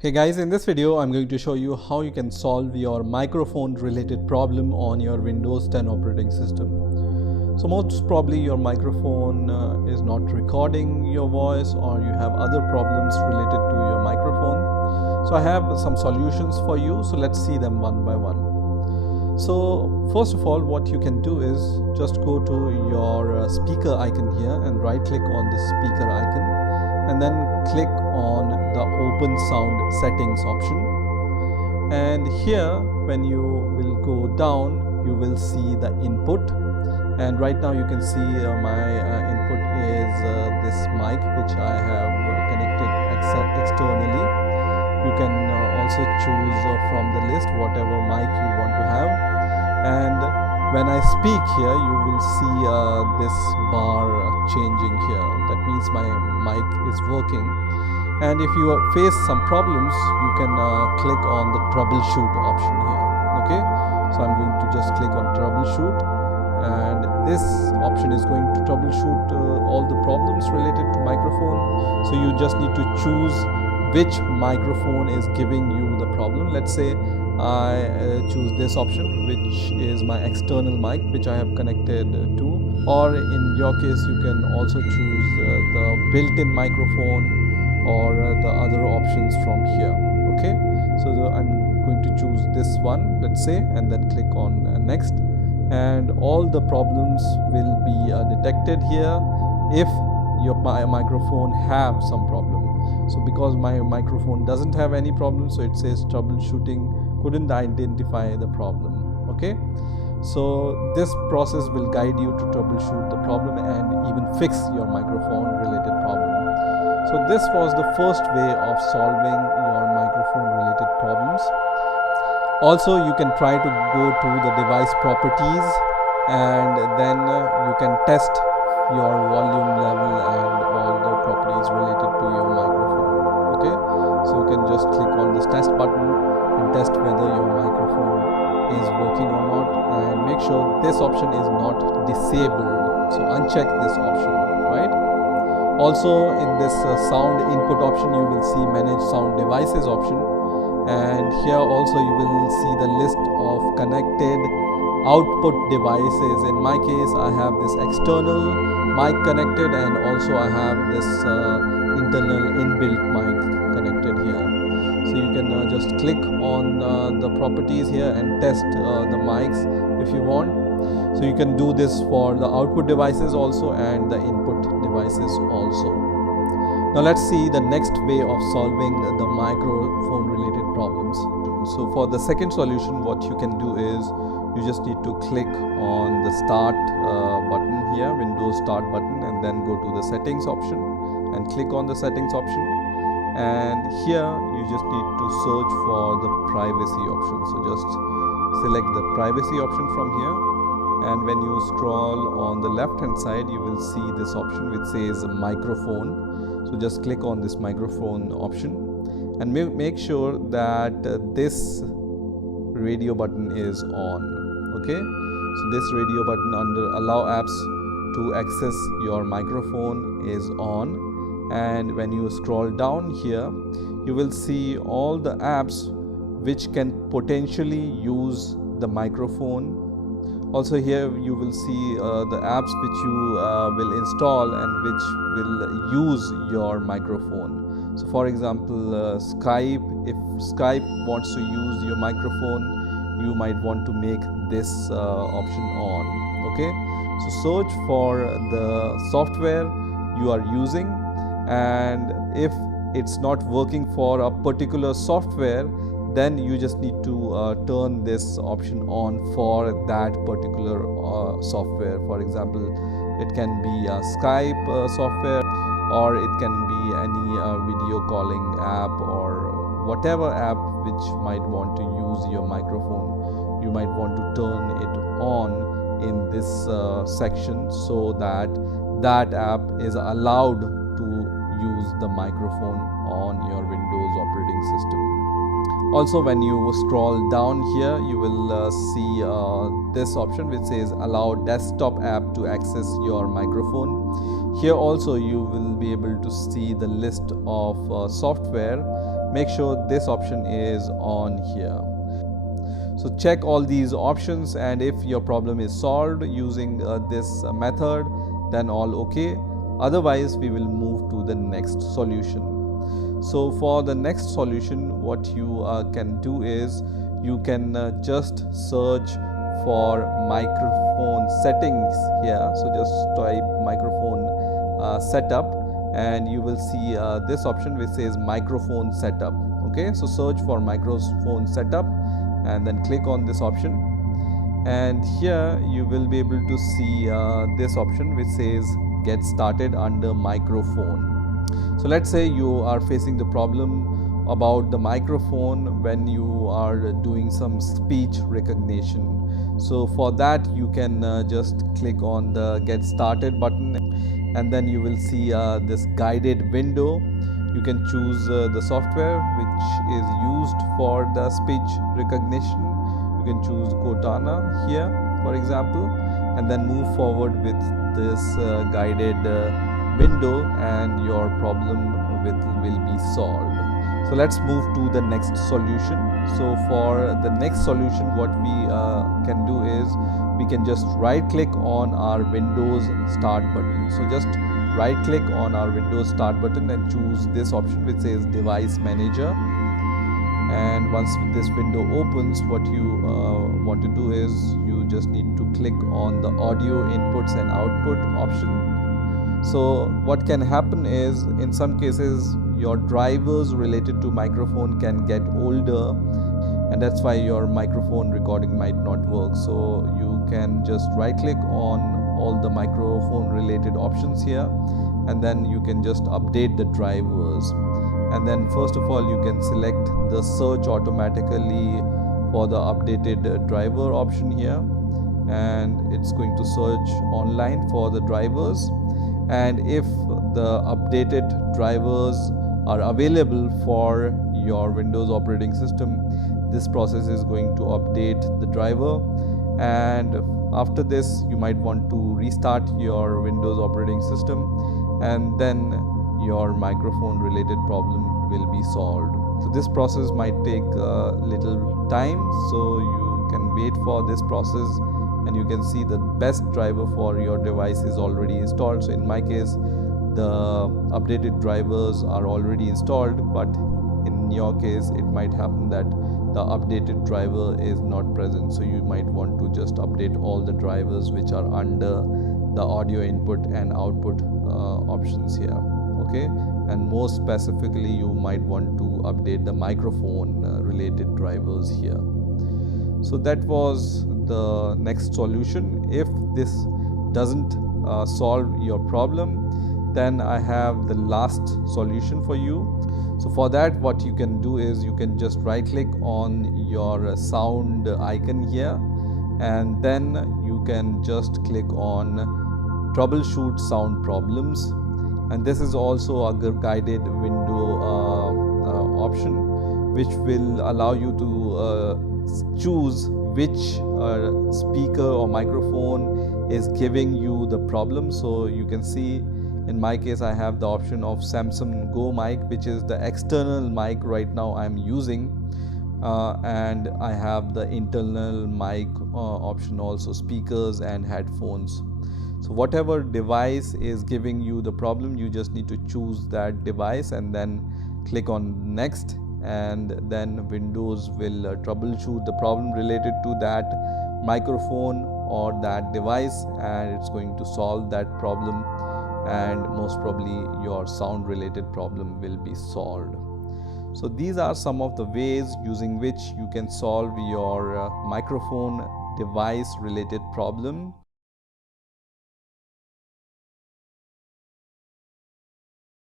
Hey guys, in this video I'm going to show you how you can solve your microphone related problem on your Windows 10 operating system. So most probably your microphone is not recording your voice, or you have other problems related to your microphone. So I have some solutions for you, so let's see them one by one. So first of all, what you can do is just go to your speaker icon here and right click on the speaker icon, and then click on the open sound settings option. And here when you will go down, you will see the input, and right now you can see my input is this mic which I have connected externally. You can also choose from the list whatever mic you want to have, and when I speak here you will see this bar changing here. That means my mic is working. And if you face some problems, you can click on the troubleshoot option here. Okay, so I'm going to just click on troubleshoot, and this option is going to troubleshoot all the problems related to microphone. So you just need to choose which microphone is giving you the problem. Let's say I choose this option, which is my external mic which I have connected to, or in your case you can also choose the built-in microphone or the other options from here. Okay, so I'm going to choose this one, let's say, and then click on next, and all the problems will be detected here if your microphone have some problem. So because my microphone doesn't have any problem, so it says troubleshooting couldn't identify the problem. Okay, so this process will guide you to troubleshoot the problem and even fix your microphone related problem. So this was the first way of solving your microphone related problems. Also, you can try to go to the device properties, and then you can test your volume level and all the properties related to your microphone. Okay, so you can just click on this test button and test whether your microphone is working or not, and make sure this option is not disabled. So uncheck this option, right? Also in this sound input option, you will see manage sound devices option, and here also you will see the list of connected output devices. In my case I have this external mic connected, and also I have this internal inbuilt mic connected here. So you can just click on the properties here and test the mics if you want. So you can do this for the output devices also and the input devices also. Now let's see the next way of solving the microphone related problems. So for the second solution, what you can do is you just need to click on the start button here, Windows start button, and then go to the settings option and click on the settings option. And here you just need to search for the privacy option. So just select the privacy option from here, and when you scroll on the left hand side you will see this option which says microphone. So just click on this microphone option and make sure that this radio button is on. Okay, so this radio button under allow apps to access your microphone is on, and when you scroll down here you will see all the apps which can potentially use the microphone. Also here you will see the apps which you will install and which will use your microphone. So for example Skype, if Skype wants to use your microphone, you might want to make this option on. Okay, so search for the software you are using, and if it's not working for a particular software, then you just need to turn this option on for that particular software. For example, it can be a Skype software, or it can be any video calling app, or whatever app which might want to use your microphone. You might want to turn it on in this section so that that app is allowed to use the microphone on your Windows operating system. Also, when you scroll down here, you will see this option which says allow desktop app to access your microphone. Here also you will be able to see the list of software make sure this option is on here. So check all these options, and if your problem is solved using this method, then all okay. Otherwise, we will move to the next solution. So for the next solution, what you can do is you can just search for microphone settings here. So just type microphone setup, and you will see this option which says microphone setup. Okay, so search for microphone setup and then click on this option, and here you will be able to see this option which says get started under microphone. So let's say you are facing the problem about the microphone when you are doing some speech recognition. So for that, you can just click on the get started button, and then you will see this guided window. You can choose the software which is used for the speech recognition. You can choose Cortana here, for example, and then move forward with this guided window, and your problem will be solved. So let's move to the next solution. So for the next solution, what we can do is we can just right click on our Windows Start button. So just right click on our Windows Start button and choose this option which says Device Manager. And once this window opens, what you want to do is you just need to click on the audio inputs and output option. So what can happen is, in some cases, your drivers related to microphone can get older, and that's why your microphone recording might not work. So you can just right click on all the microphone related options here, and then you can just update the drivers. And then first of all, you can select the search automatically for the updated driver option here, and it's going to search online for the drivers. And if the updated drivers are available for your Windows operating system, this process is going to update the driver. And after this, you might want to restart your Windows operating system, and then your microphone related problem will be solved. So this process might take a little time, so you can wait for this process, and you can see the best driver for your device is already installed. So in my case, the updated drivers are already installed, but in your case it might happen that the updated driver is not present. So you might want to just update all the drivers which are under the audio input and output options here. Okay, and more specifically, you might want to update the microphone related drivers here. So that was the next solution. If this doesn't solve your problem, then I have the last solution for you. So for that, what you can do is you can just right click on your sound icon here, and then you can just click on Troubleshoot Sound Problems, and this is also a guided window option which will allow you to choose which speaker or microphone is giving you the problem. So you can see in my case I have the option of Samsung Go mic, which is the external mic right now I'm using, and I have the internal mic option also, speakers and headphones. So whatever device is giving you the problem, you just need to choose that device and then click on next, and then Windows will troubleshoot the problem related to that microphone or that device, and it's going to solve that problem, and most probably your sound related problem will be solved. So these are some of the ways using which you can solve your microphone device related problem.